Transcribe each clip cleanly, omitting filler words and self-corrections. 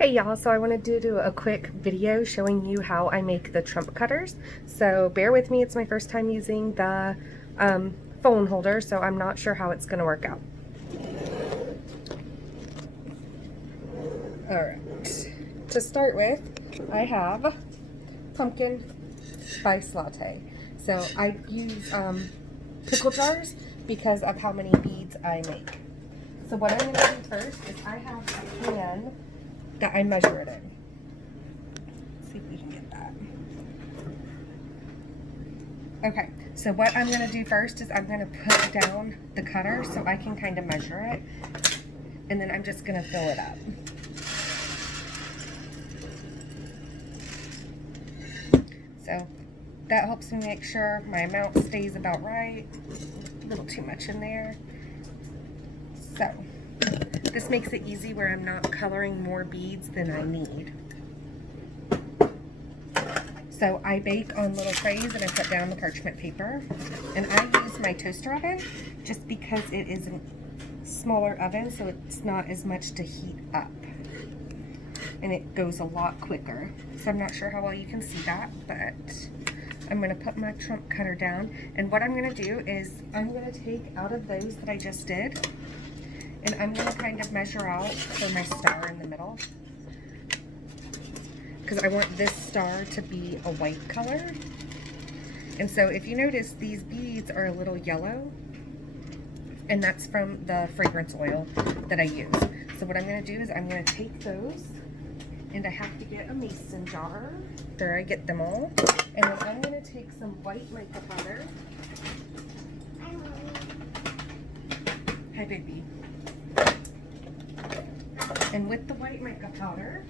Hey y'all, so I wanted to do a quick video showing you how I make the trump cutters. So bear with me, it's my first time using the phone holder, so I'm not sure how it's going to work out. Alright, to start with, I have pumpkin spice latte. So I use pickle jars because of how many beads I make. So what I'm going to do first is I have a pan that I measure it in. Let's see if we can get that. Okay, so what I'm going to do first is I'm going to put down the cutter so I can kind of measure it, and then I'm just going to fill it up. So that helps me make sure my amount stays about right. A little too much in there. So this makes it easy where I'm not coloring more beads than I need. So I bake on little trays and I put down the parchment paper. And I use my toaster oven just because it is a smaller oven, so it's not as much to heat up. And it goes a lot quicker. So I'm not sure how well you can see that, but I'm going to put my trump cutter down. And what I'm going to do is I'm going to take out of those that I just did, and I'm going to kind of measure out for my star in the middle, because I want this star to be a white color. And so if you notice, these beads are a little yellow, and that's from the fragrance oil that I use. So what I'm going to do is I'm going to take those, and I have to get a mason jar. There, I get them all. And then I'm going to take some white mica powder. Hi, baby. And with the white mica powder,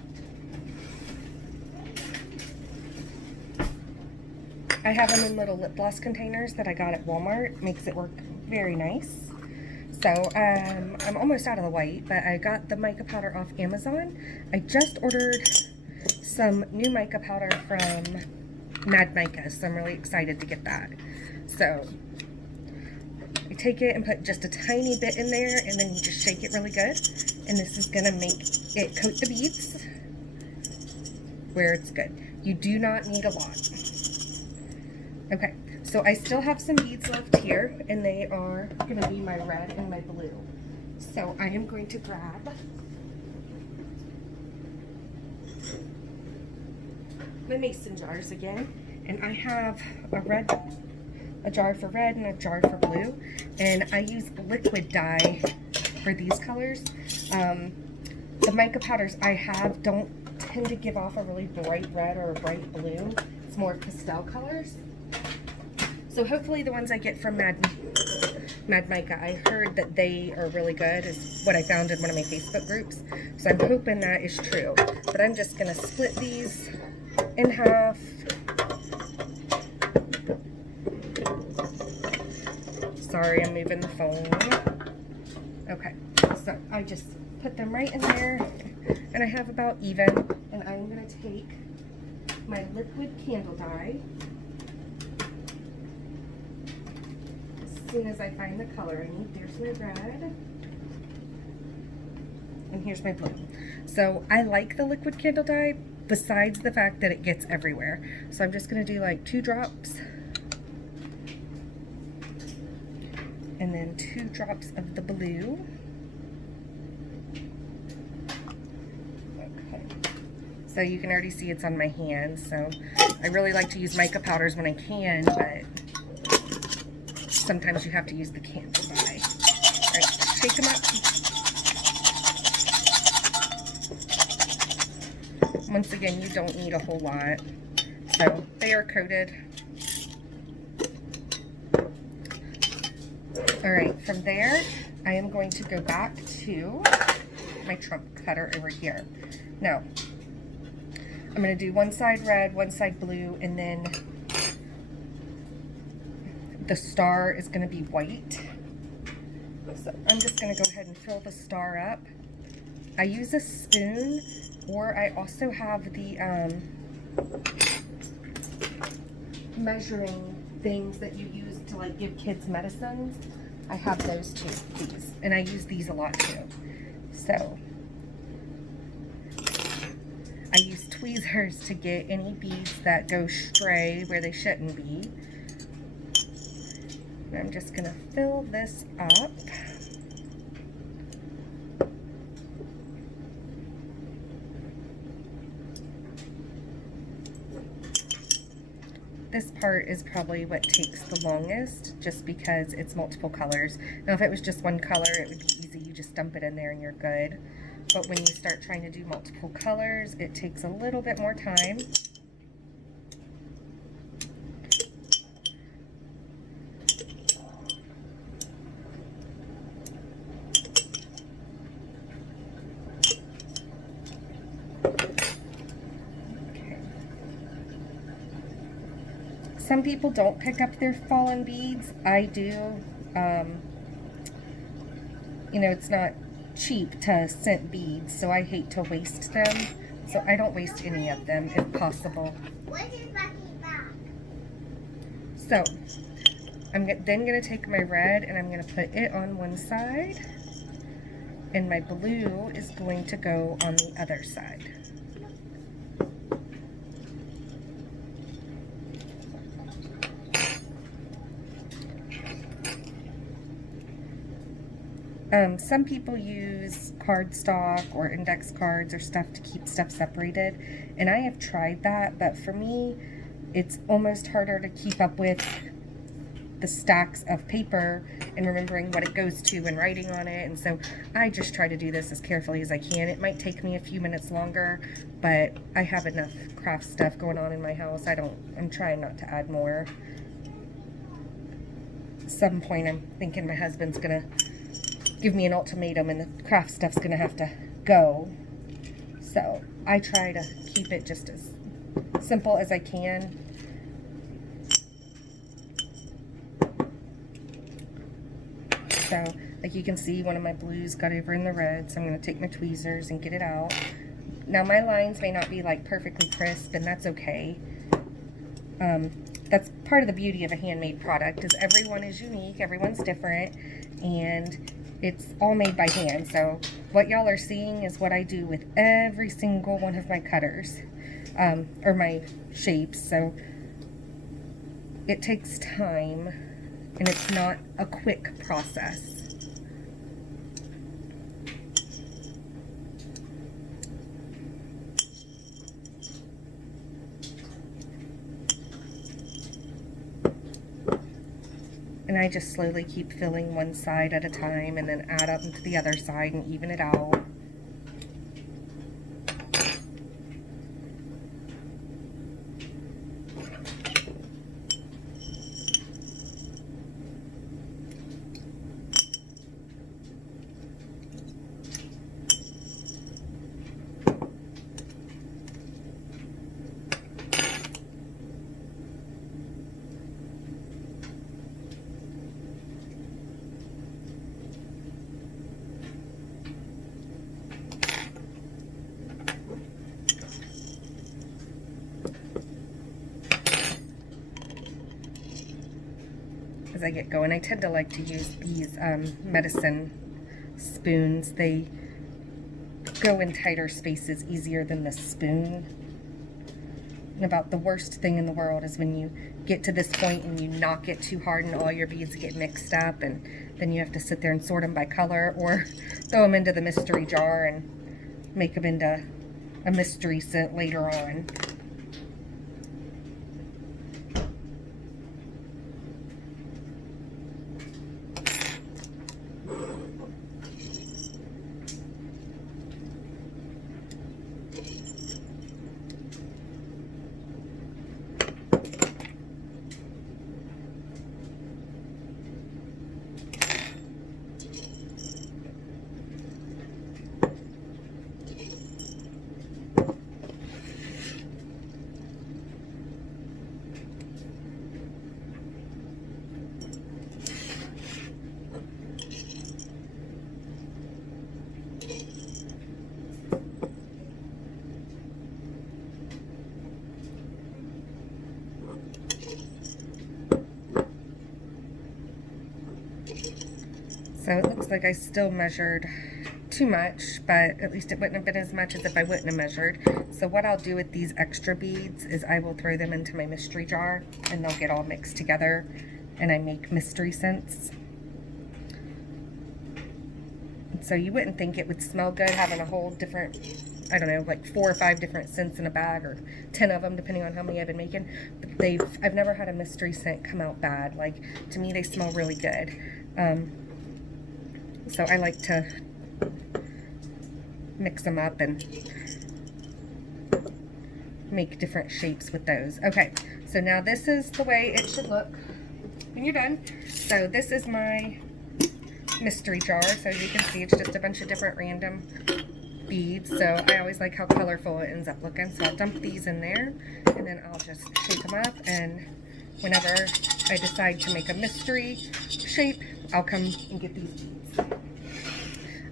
I have them in little lip gloss containers that I got at Walmart. Makes it work very nice. So I'm almost out of the white, but I got the mica powder off Amazon. I just ordered some new mica powder from Mad Mica, so I'm really excited to get that. So you take it and put just a tiny bit in there, and then you just shake it really good. And this is going to make it coat the beads where it's good. You do not need a lot. Okay, so I still have some beads left here, and they are going to be my red and my blue. So I am going to grab my mason jars again, and I have a jar for red and a jar for blue, and I use liquid dye for these colors. The mica powders I have don't tend to give off a really bright red or a bright blue. It's more pastel colors. So hopefully the ones I get from Mad Mica, I heard that they are really good, is what I found in one of my Facebook groups. So I'm hoping that is true. But I'm just going to split these in half. Sorry, I'm moving the phone. Okay, so I just put them right in there, and I have about even, and I'm going to take my liquid candle dye as soon as I find the color I need. There's my red, and here's my blue. So I like the liquid candle dye besides the fact that it gets everywhere. So I'm just going to do like 2 drops. And then 2 drops of the blue. Okay. So you can already see it's on my hands. So I really like to use mica powders when I can, but sometimes you have to use the candle dye. All right, shake them up. Once again, you don't need a whole lot. So they are coated. All right, from there, I am going to go back to my trump cutter over here. Now, I'm going to do one side red, one side blue, and then the star is going to be white. So I'm just going to go ahead and fill the star up. I use a spoon, or I also have the measuring things that you use to like give kids medicines. I have those too, these, and I use these a lot too. So tweezers to get any beads that go stray where they shouldn't be. And I'm just going to fill this up. This part is probably what takes the longest, just because it's multiple colors. Now, if it was just one color, it would be easy. You just dump it in there and you're good. But when you start trying to do multiple colors, it takes a little bit more time. Some people don't pick up their fallen beads. I do. You know, it's not cheap to scent beads, so I hate to waste them. So I don't waste any of them if possible. So I'm then going to take my red and I'm going to put it on one side, and my blue is going to go on the other side. Some people use cardstock or index cards or stuff to keep stuff separated, and I have tried that, but for me, it's almost harder to keep up with the stacks of paper and remembering what it goes to and writing on it, and so I just try to do this as carefully as I can. It might take me a few minutes longer, but I have enough craft stuff going on in my house. I'm trying not to add more. At some point, I'm thinking my husband's gonna give me an ultimatum and the craft stuff's gonna have to go. So I try to keep it just as simple as I can. So like you can see, one of my blues got over in the red, so I'm gonna take my tweezers and get it out. Now my lines may not be like perfectly crisp, and that's okay. That's part of the beauty of a handmade product, is everyone is unique, everyone's different, and it's all made by hand. So what y'all are seeing is what I do with every single one of my cutters, or my shapes. So it takes time, and it's not a quick process. And I just slowly keep filling one side at a time and then add up into the other side and even it out. As I get going, I tend to like to use these medicine spoons. They go in tighter spaces easier than this spoon. And about the worst thing in the world is when you get to this point and you knock it too hard and all your beads get mixed up, and then you have to sit there and sort them by color or throw them into the mystery jar and make them into a mystery scent later on. So it looks like I still measured too much, but at least it wouldn't have been as much as if I wouldn't have measured. So what I'll do with these extra beads is I will throw them into my mystery jar, and they'll get all mixed together, and I make mystery scents. So you wouldn't think it would smell good having a whole different, I don't know, like 4 or 5 different scents in a bag, or 10 of them depending on how many I've been making. But I've never had a mystery scent come out bad. Like, to me they smell really good. So I like to mix them up and make different shapes with those. Okay, so now this is the way it should look when you're done. So this is my mystery jar. So as you can see, it's just a bunch of different random beads. So I always like how colorful it ends up looking. So I'll dump these in there, and then I'll just shape them up, and whenever I decide to make a mystery shape, I'll come and get these beads.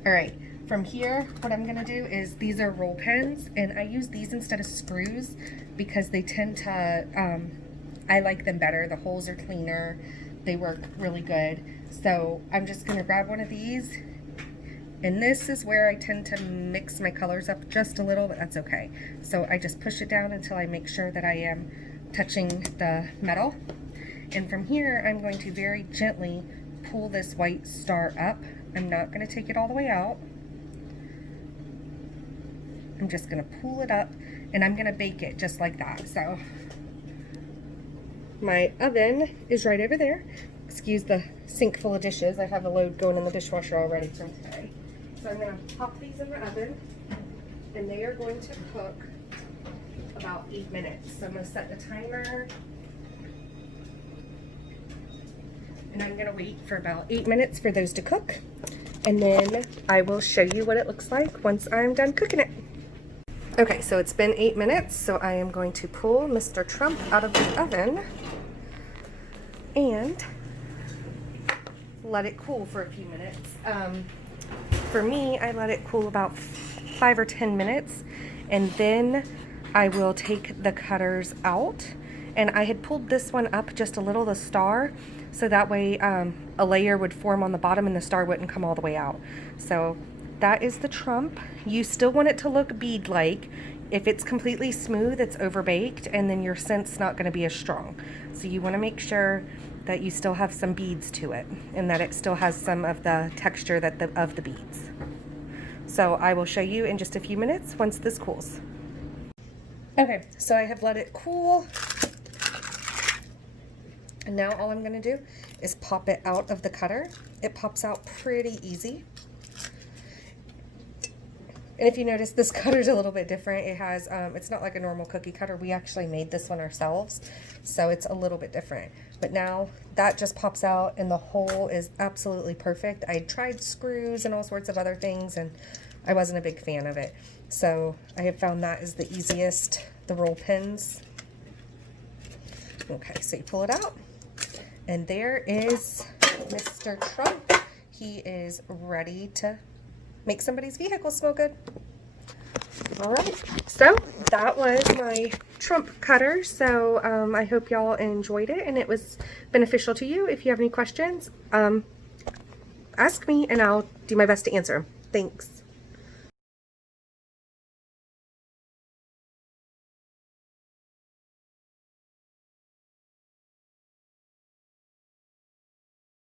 Alright, from here, what I'm going to do is, these are roll pins, and I use these instead of screws because they tend to, I like them better. The holes are cleaner, they work really good. So I'm just going to grab one of these, and this is where I tend to mix my colors up just a little, but that's okay. So I just push it down until I make sure that I am touching the metal. And from here, I'm going to very gently pull this white star up. I'm not going to take it all the way out. I'm just going to pull it up, and I'm going to bake it just like that. So my oven is right over there. Excuse the sink full of dishes. I have a load going in the dishwasher already from today. So I'm going to pop these in the oven, and they are going to cook about 8 minutes. So I'm going to set the timer, and I'm going to wait for about 8 minutes for those to cook, and then I will show you what it looks like once I'm done cooking it. Okay, so it's been 8 minutes, so I am going to pull Mr. Trump out of the oven and let it cool for a few minutes. For me, I let it cool about 5 or 10 minutes, and then I will take the cutters out. And I had pulled this one up just a little, the star, so that way a layer would form on the bottom and the star wouldn't come all the way out. So that is the Trump. You still want it to look bead-like. If it's completely smooth, it's overbaked, and then your scent's not going to be as strong. So you want to make sure that you still have some beads to it, and that it still has some of the texture of the beads. So I will show you in just a few minutes once this cools. Okay, so I have let it cool, and now all I'm going to do is pop it out of the cutter. It pops out pretty easy. And if you notice, this cutter's a little bit different. It has, it's not like a normal cookie cutter. We actually made this one ourselves, so it's a little bit different. But now that just pops out, and the hole is absolutely perfect. I tried screws and all sorts of other things, and I wasn't a big fan of it. So I have found that is the easiest, the roll pins. Okay, so you pull it out, and there is Mr. Trump. He is ready to make somebody's vehicle smell good. All right, so that was my Trump cutter. So I hope y'all enjoyed it and it was beneficial to you. If you have any questions, ask me and I'll do my best to answer them. Thanks.